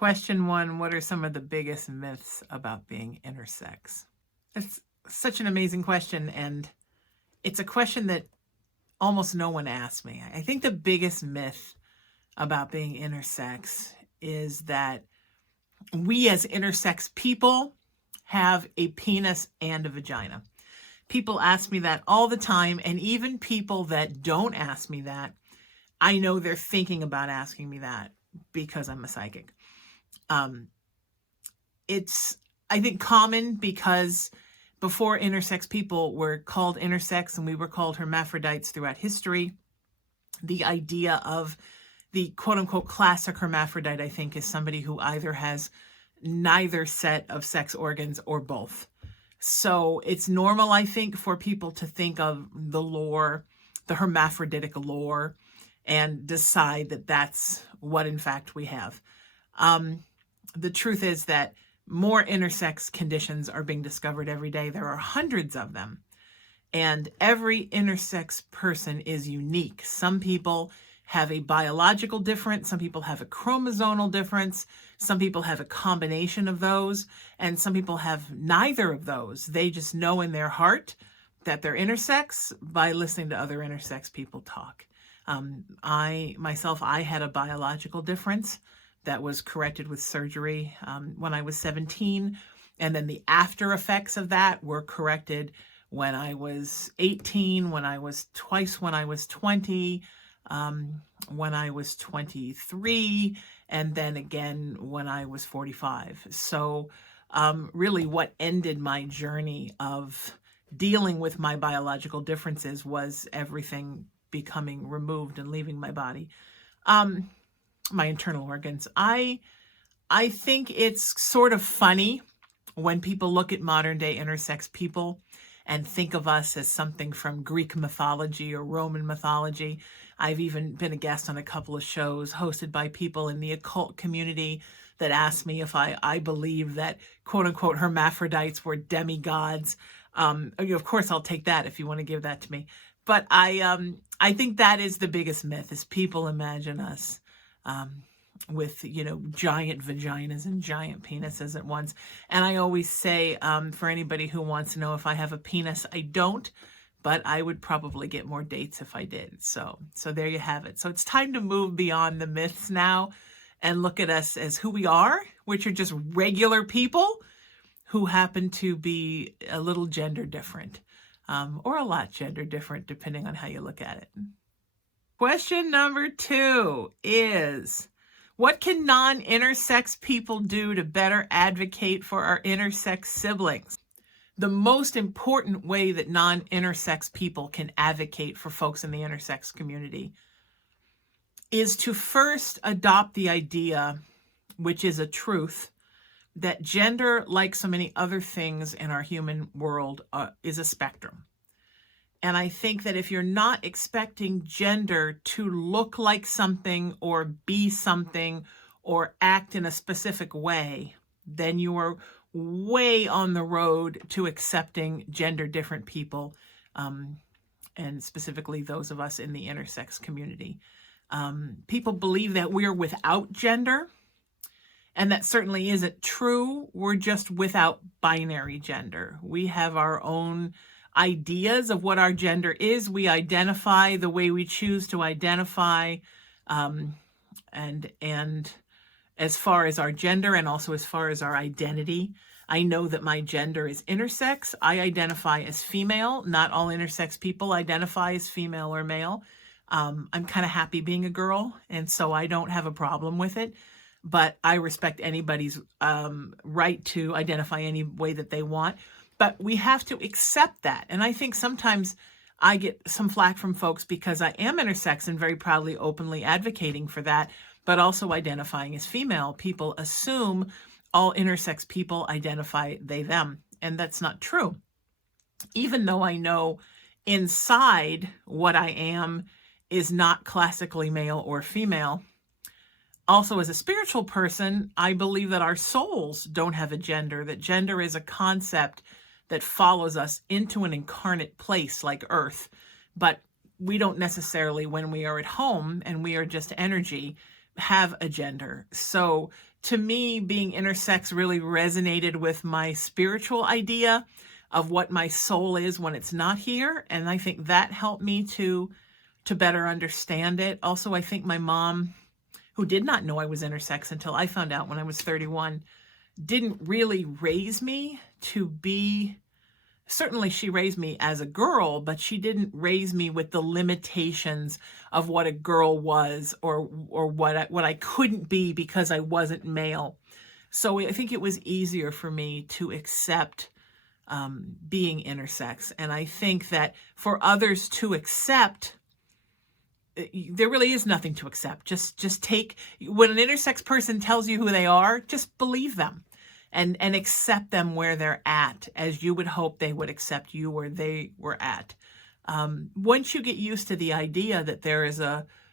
Question one, what are some of the biggest myths about being intersex? It's such an amazing question, and it's a question that almost no one asks me. I think the biggest myth about being intersex is that we as intersex people have a penis and a vagina. People ask me that all the time, and even people that don't ask me that, I know they're thinking about asking me that because I'm a psychic. It's, I think, common because before intersex people were called intersex and we were called hermaphrodites throughout history, the idea of the quote-unquote classic hermaphrodite, I think, is somebody who either has neither set of sex organs or both. So it's normal, I think, for people to think of the lore, the hermaphroditic lore, and decide that that's what, in fact, we have. The truth is that more intersex conditions are being discovered every day. There are hundreds of them. And every intersex person is unique. Some people have a biological difference. Some people have a chromosomal difference. Some people have a combination of those. And some people have neither of those. They just know in their heart that they're intersex by listening to other intersex people talk. I had a biological difference that was corrected with surgery when I was 17. And then the after effects of that were corrected when I was 18, when I was 20, when I was 23, and then again when I was 45. So really what ended my journey of dealing with my biological differences was everything becoming removed and leaving my body. My internal organs. I think it's sort of funny when people look at modern day intersex people and think of us as something from Greek mythology or Roman mythology. I've even been a guest on a couple of shows hosted by people in the occult community that asked me if I believe that quote unquote hermaphrodites were demigods. Of course I'll take that if you want to give that to me. But I think that is the biggest myth, is people imagine us with, giant vaginas and giant penises at once. And I always say, for anybody who wants to know if I have a penis, I don't, but I would probably get more dates if I did. So there you have it. So it's time to move beyond the myths now and look at us as who we are, which are just regular people who happen to be a little gender different, or a lot gender different, depending on how you look at it. Question number 2 is, what can non-intersex people do to better advocate for our intersex siblings? The most important way that non-intersex people can advocate for folks in the intersex community is to first adopt the idea, which is a truth, that gender, like so many other things in our human world, is a spectrum. And I think that if you're not expecting gender to look like something or be something or act in a specific way, then you are way on the road to accepting gender different people, and specifically those of us in the intersex community. People believe that we're without gender, and that certainly isn't true. We're just without binary gender. We have our own ideas of what our gender is. We identify the way we choose to identify, and as far as our gender and also as far as our identity, I know that my gender is intersex. I identify as female. Not all intersex people identify as female or male. I'm kind of happy being a girl, and so I don't have a problem with it. But I respect anybody's right to identify any way that they want. But we have to accept that. And I think sometimes I get some flack from folks because I am intersex and very proudly, openly advocating for that, but also identifying as female. People assume all intersex people identify they, them, and that's not true. Even though I know inside what I am is not classically male or female. Also, as a spiritual person, I believe that our souls don't have a gender, that gender is a concept that follows us into an incarnate place like Earth. But we don't necessarily, when we are at home and we are just energy, have a gender. So to me, being intersex really resonated with my spiritual idea of what my soul is when it's not here. And I think that helped me to better understand it. Also, I think my mom, who did not know I was intersex until I found out when I was 31, didn't really raise me to be, certainly she raised me as a girl, but she didn't raise me with the limitations of what a girl was or what I couldn't be because I wasn't male. So I think it was easier for me to accept being intersex. And I think that for others to accept, there really is nothing to accept. Just take, when an intersex person tells you who they are, just believe them and accept them where they're at, as you would hope they would accept you where they were at. Once you get used to the idea that there is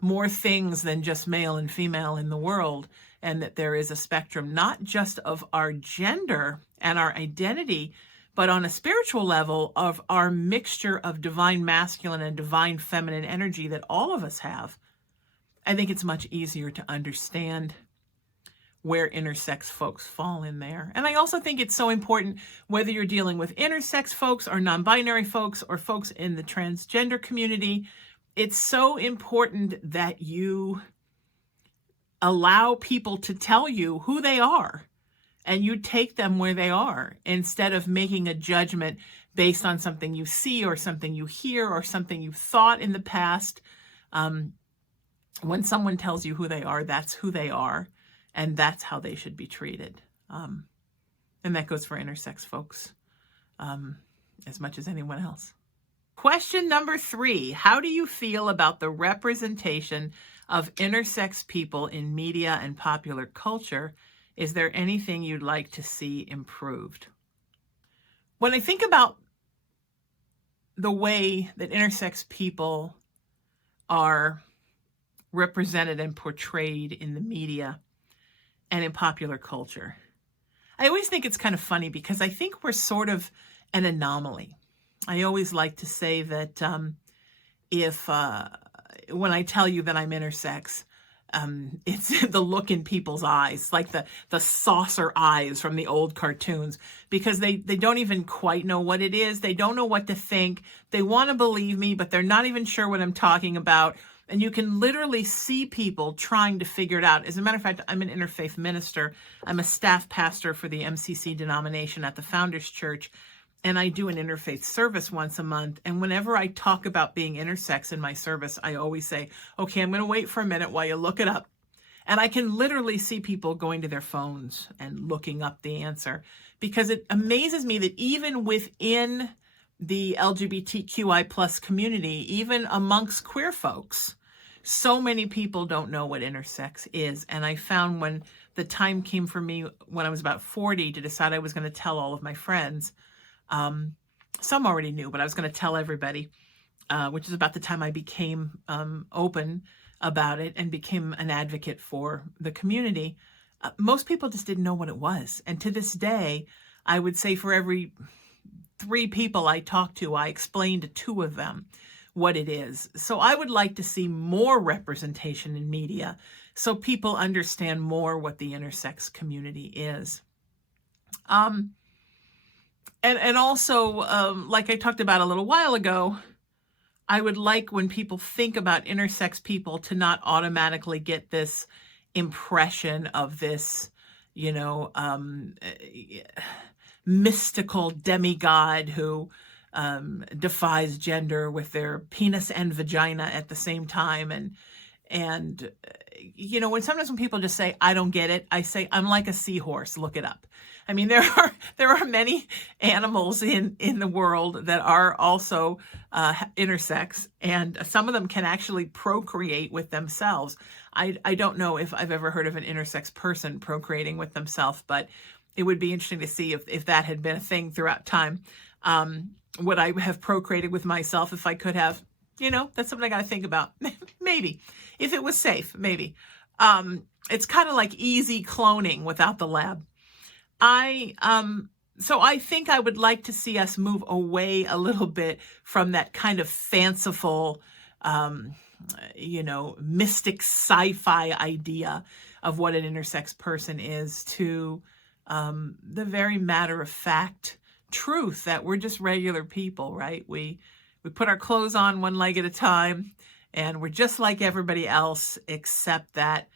more things than just male and female in the world, and that there is a spectrum, not just of our gender and our identity, but on a spiritual level of our mixture of divine masculine and divine feminine energy that all of us have, I think it's much easier to understand where intersex folks fall in there. And I also think it's so important, whether you're dealing with intersex folks or non-binary folks or folks in the transgender community, it's so important that you allow people to tell you who they are. And you take them where they are instead of making a judgment based on something you see or something you hear or something you thought in the past. When someone tells you who they are, that's who they are, and that's how they should be treated. And that goes for intersex folks as much as anyone else. Question number 3, how do you feel about the representation of intersex people in media and popular culture? Is there anything you'd like to see improved? When I think about the way that intersex people are represented and portrayed in the media and in popular culture, I always think it's kind of funny because I think we're sort of an anomaly. I always like to say that when I tell you that I'm intersex, it's the look in people's eyes, like the saucer eyes from the old cartoons, because they don't even quite know what it is. They don't know what to think. They want to believe me, but they're not even sure what I'm talking about. And you can literally see people trying to figure it out. As a matter of fact, I'm an interfaith minister. I'm a staff pastor for the MCC denomination at the Founders Church. And I do an interfaith service once a month. And whenever I talk about being intersex in my service, I always say, okay, I'm going to wait for a minute while you look it up. And I can literally see people going to their phones and looking up the answer, because it amazes me that even within the LGBTQI plus community, even amongst queer folks, so many people don't know what intersex is. And I found when the time came for me when I was about 40 to decide I was going to tell all of my friends, some already knew, but I was going to tell everybody, which is about the time I became open about it and became an advocate for the community. Most people just didn't know what it was. And to this day, I would say for every 3 people I talked to, I explained to 2 of them what it is. So I would like to see more representation in media so people understand more what the intersex community is. And also, like I talked about a little while ago, I would like when people think about intersex people to not automatically get this impression of this, mystical demigod who defies gender with their penis and vagina at the same time. And when people just say, I don't get it, I say, I'm like a seahorse, look it up. I mean, there are many animals in the world that are also intersex, and some of them can actually procreate with themselves. I don't know if I've ever heard of an intersex person procreating with themselves, but it would be interesting to see if that had been a thing throughout time. Would I have procreated with myself if I could have? That's something I got to think about. Maybe. If it was safe, maybe. It's kind of like easy cloning without the lab. So I think I would like to see us move away a little bit from that kind of fanciful mystic sci-fi idea of what an intersex person is to the very matter-of-fact truth that we're just regular people, right? We put our clothes on one leg at a time, and we're just like everybody else, except that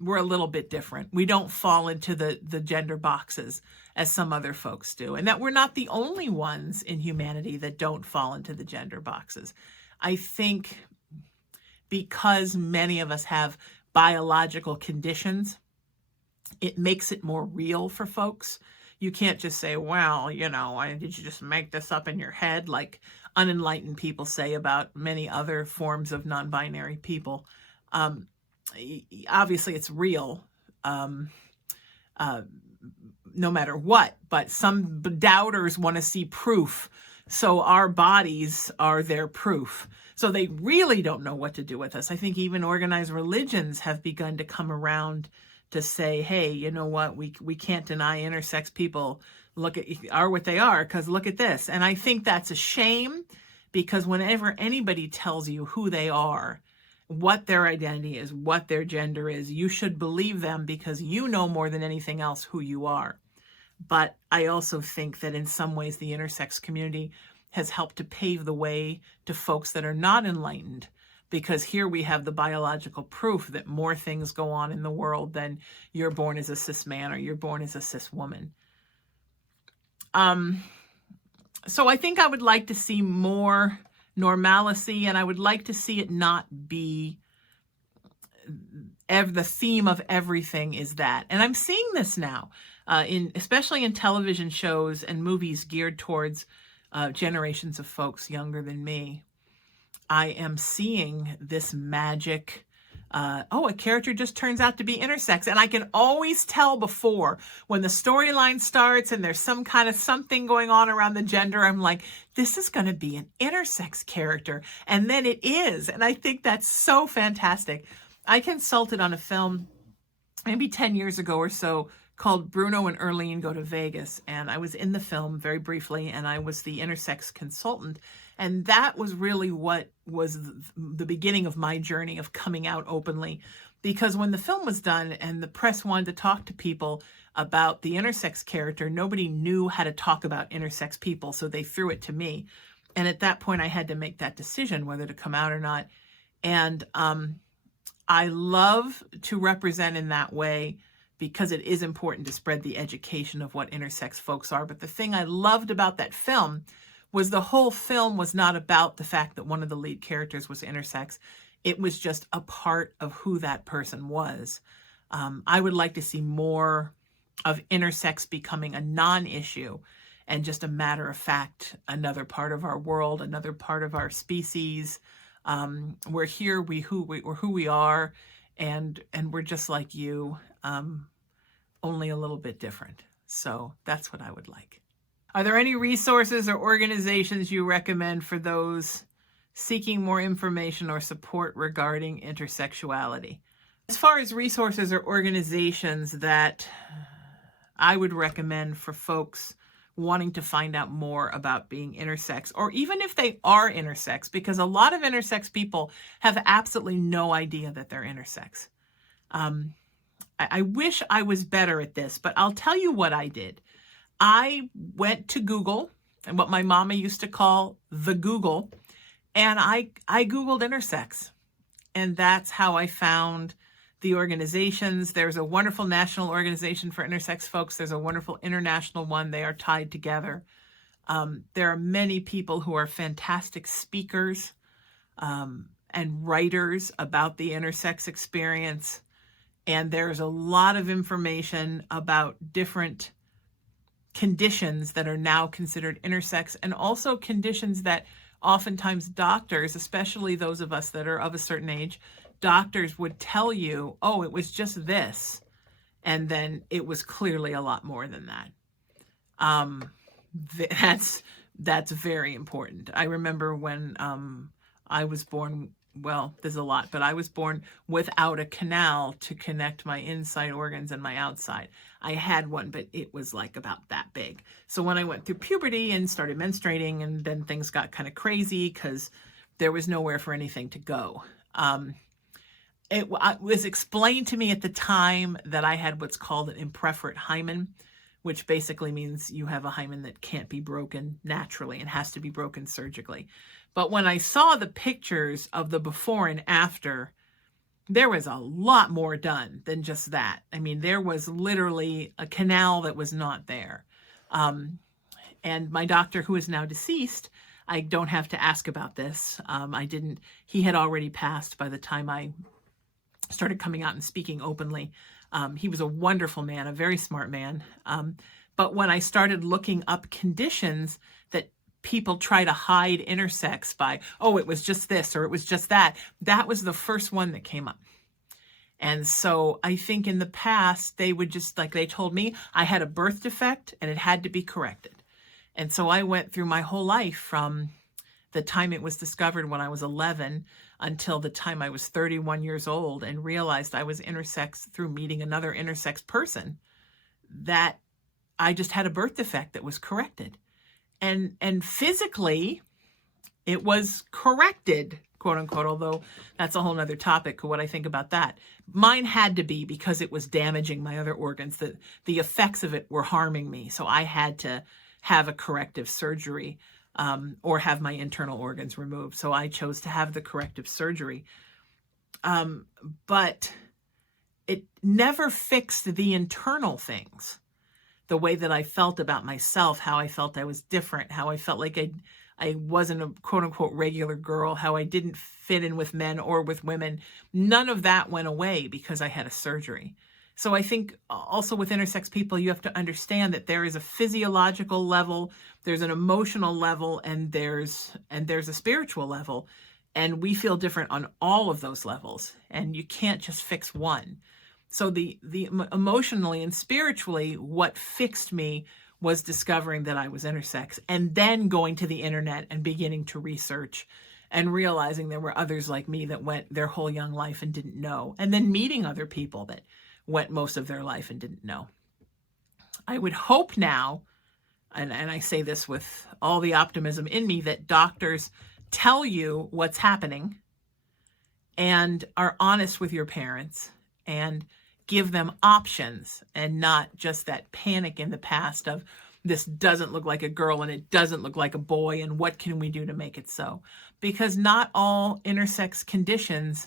we're a little bit different. We don't fall into the gender boxes as some other folks do, and that we're not the only ones in humanity that don't fall into the gender boxes. I think because many of us have biological conditions, it makes it more real for folks. You can't just say, well, did you just make this up in your head, like unenlightened people say about many other forms of non-binary people. Obviously, it's real, no matter what, but some doubters want to see proof. So our bodies are their proof. So they really don't know what to do with us. I think even organized religions have begun to come around to say, hey, you know what, we can't deny intersex people are what they are, because look at this. And I think that's a shame, because whenever anybody tells you who they are, what their identity is, what their gender is, you should believe them, because you know more than anything else who you are. But I also think that in some ways the intersex community has helped to pave the way to folks that are not enlightened, because here we have the biological proof that more things go on in the world than you're born as a cis man or you're born as a cis woman. So I think I would like to see more normalcy, and I would like to see it not be the theme of everything is that. And I'm seeing this now, especially in television shows and movies geared towards generations of folks younger than me. I am seeing this magic, a character just turns out to be intersex. And I can always tell before, when the storyline starts and there's some kind of something going on around the gender, I'm like, this is going to be an intersex character. And then it is. And I think that's so fantastic. I consulted on a film maybe 10 years ago or so called Bruno and Erlene Go to Vegas. And I was in the film very briefly, and I was the intersex consultant. And that was really what was the beginning of my journey of coming out openly. Because when the film was done and the press wanted to talk to people about the intersex character, nobody knew how to talk about intersex people, so they threw it to me. And at that point, I had to make that decision whether to come out or not. And I love to represent in that way, because it is important to spread the education of what intersex folks are. But the thing I loved about that film was the whole film was not about the fact that one of the lead characters was intersex. It was just a part of who that person was. I would like to see more of intersex becoming a non-issue and just a matter of fact, another part of our world, another part of our species. We're here, we're who we are, and we're just like you, only a little bit different. So that's what I would like. Are there any resources or organizations you recommend for those seeking more information or support regarding intersexuality? As far as resources or organizations that I would recommend for folks wanting to find out more about being intersex, or even if they are intersex, because a lot of intersex people have absolutely no idea that they're intersex. I wish I was better at this, but I'll tell you what I did. I went to Google, and what my mama used to call the Google, and I Googled intersex. And that's how I found the organizations. There's a wonderful national organization for intersex folks. There's a wonderful international one. They are tied together. There are many people who are fantastic speakers and writers about the intersex experience. And there's a lot of information about different conditions that are now considered intersex, and also conditions that oftentimes doctors, especially those of us that are of a certain age, doctors would tell you, oh, it was just this. And then it was clearly a lot more than that. That's very important. I remember when I was born, well, there's a lot, but I was born without a canal to connect my inside organs and my outside. I had one, but it was like about that big. So when I went through puberty and started menstruating, and then things got kind of crazy because there was nowhere for anything to go. It was explained to me at the time that I had what's called an imperforate hymen, which basically means you have a hymen that can't be broken naturally and has to be broken surgically. But when I saw the pictures of the before and after, there was a lot more done than just that. I mean, there was literally a canal that was not there. And my doctor, who is now deceased, I don't have to ask about this. He had already passed by the time I started coming out and speaking openly. He was a wonderful man, a very smart man. But when I started looking up conditions that people try to hide intersex by, oh, it was just this or it was just that, that was the first one that came up. And so I think in the past, they would just, like they told me, I had a birth defect and it had to be corrected. And so I went through my whole life from the time it was discovered when I was 11 until the time I was 31 years old and realized I was intersex through meeting another intersex person, that I just had a birth defect that was corrected. And physically, it was corrected, quote unquote, although that's a whole nother topic, what I think about that. Mine had to be because it was damaging my other organs. The effects of it were harming me. So I had to have a corrective surgery or have my internal organs removed. So I chose to have the corrective surgery. But it never fixed the internal things. The way that I felt about myself, how I felt I was different, how I felt like I wasn't a quote unquote regular girl, how I didn't fit in with men or with women. None of that went away because I had a surgery. So I think also with intersex people, you have to understand that there is a physiological level, there's an emotional level, and there's a spiritual level. And we feel different on all of those levels. And you can't just fix one. So the emotionally and spiritually, what fixed me was discovering that I was intersex and then going to the internet and beginning to research and realizing there were others like me that went their whole young life and didn't know, and then meeting other people that went most of their life and didn't know. I would hope now, and I say this with all the optimism in me, that doctors tell you what's happening and are honest with your parents and give them options and not just that panic in the past of this doesn't look like a girl and it doesn't look like a boy and what can we do to make it so? Because not all intersex conditions,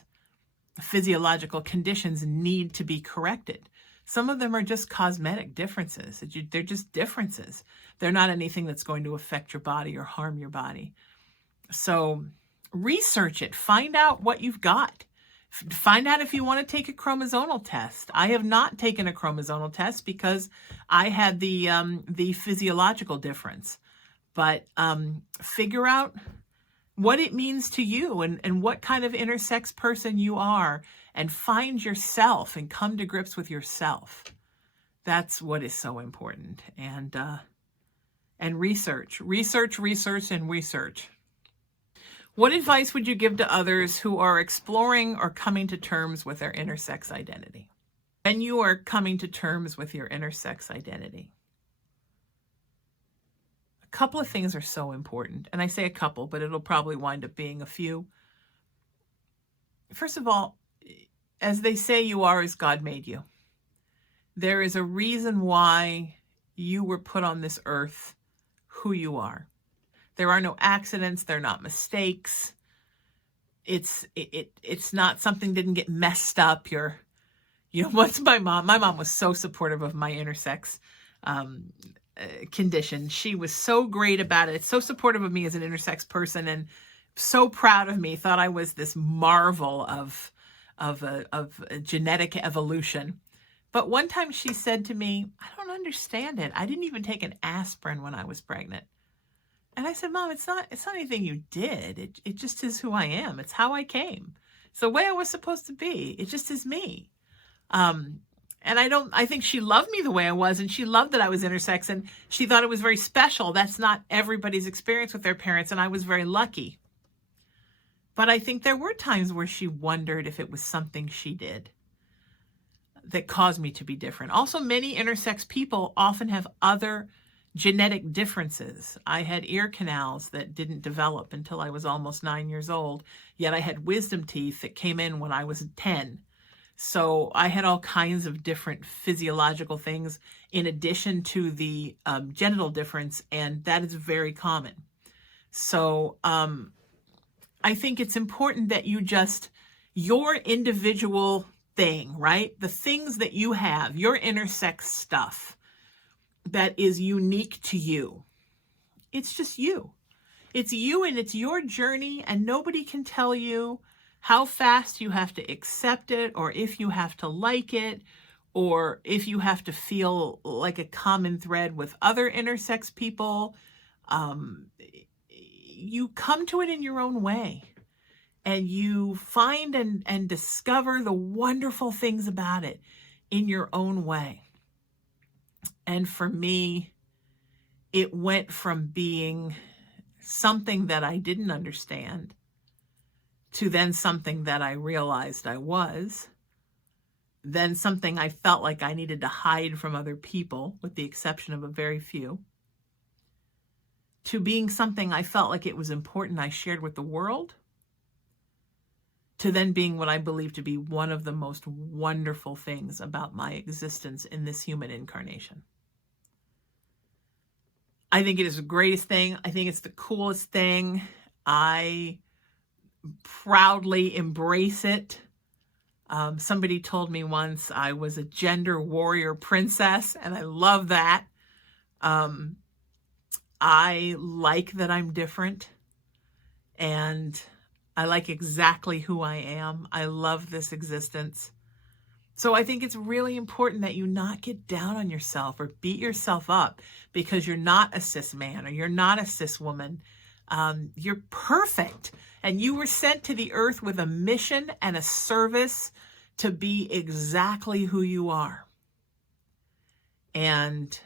physiological conditions, need to be corrected. Some of them are just cosmetic differences. They're just differences. They're not anything that's going to affect your body or harm your body. So research it. Find out what you've got. Find out if you want to take a chromosomal test. I have not taken a chromosomal test because I had the physiological difference. But figure out what it means to you and what kind of intersex person you are, and find yourself and come to grips with yourself. That's what is so important. And research. What advice would you give to others who are exploring or coming to terms with their intersex identity? When you are coming to terms with your intersex identity, a couple of things are so important. And I say a couple, but it'll probably wind up being a few. First of all, as they say, you are as God made you. There is a reason why you were put on this earth who you are. There are no accidents. They're not mistakes. It's not something didn't get messed up. What's my mom? My mom was so supportive of my intersex condition. She was so great about it. So supportive of me as an intersex person, and so proud of me. Thought I was this marvel of a genetic evolution. But one time she said to me, "I don't understand it. I didn't even take an aspirin when I was pregnant." And I said, "Mom, it's not anything you did. It just is who I am. It's how I came. It's the way I was supposed to be. It just is me." And I think she loved me the way I was, and she loved that I was intersex, and she thought it was very special. That's not everybody's experience with their parents, and I was very lucky. But I think there were times where she wondered if it was something she did that caused me to be different. Also, many intersex people often have other genetic differences. I had ear canals that didn't develop until I was almost 9 years old, yet I had wisdom teeth that came in when I was 10. So I had all kinds of different physiological things in addition to the genital difference, and that is very common. So I think it's important that you just, your individual thing, right? The things that you have, your intersex stuff that is unique to you. It's just you. It's you and it's your journey, and nobody can tell you how fast you have to accept it, or if you have to like it, or if you have to feel like a common thread with other intersex people. You come to it in your own way, and you find and discover the wonderful things about it in your own way. And for me, it went from being something that I didn't understand to then something that I realized I was, then something I felt like I needed to hide from other people, with the exception of a very few, to being something I felt like it was important I shared with the world, to then being what I believe to be one of the most wonderful things about my existence in this human incarnation. I think it is the greatest thing. I think it's the coolest thing. I proudly embrace it. Somebody told me once I was a gender warrior princess, and I love that. I like that I'm different, and I like exactly who I am. I love this existence. So I think it's really important that you not get down on yourself or beat yourself up because you're not a cis man or you're not a cis woman. You're perfect. And you were sent to the earth with a mission and a service to be exactly who you are. And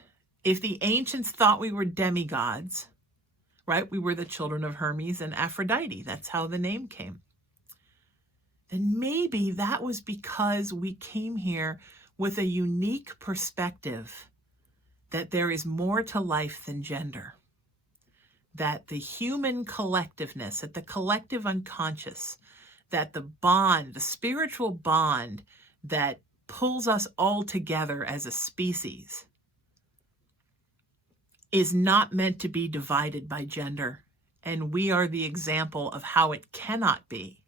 if the ancients thought we were demigods, right? We were the children of Hermes and Aphrodite. That's how the name came. Then maybe that was because we came here with a unique perspective that there is more to life than gender. That the human collectiveness, that the collective unconscious, that the bond, the spiritual bond that pulls us all together as a species is not meant to be divided by gender. And we are the example of how it cannot be.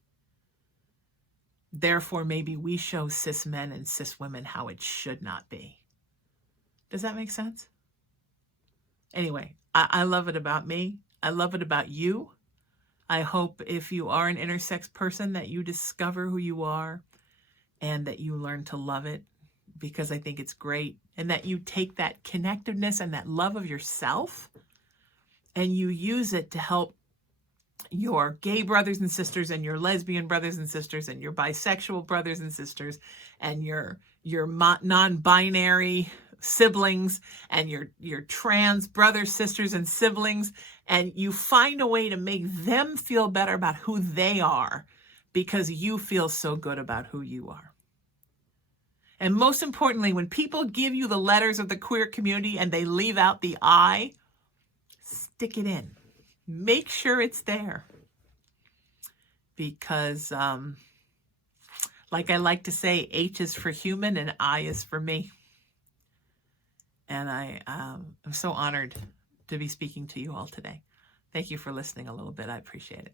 Therefore, maybe we show cis men and cis women how it should not be. Does that make sense? Anyway, I love it about me. I love it about you. I hope if you are an intersex person that you discover who you are and that you learn to love it, because I think it's great, and that you take that connectiveness and that love of yourself and you use it to help your gay brothers and sisters and your lesbian brothers and sisters and your bisexual brothers and sisters and your non-binary siblings and your trans brothers, sisters, and siblings, and you find a way to make them feel better about who they are because you feel so good about who you are. And most importantly, when people give you the letters of the queer community and they leave out the I, stick it in. Make sure it's there. Because, like I like to say, H is for human and I is for me. And I'm so honored to be speaking to you all today. Thank you for listening a little bit. I appreciate it.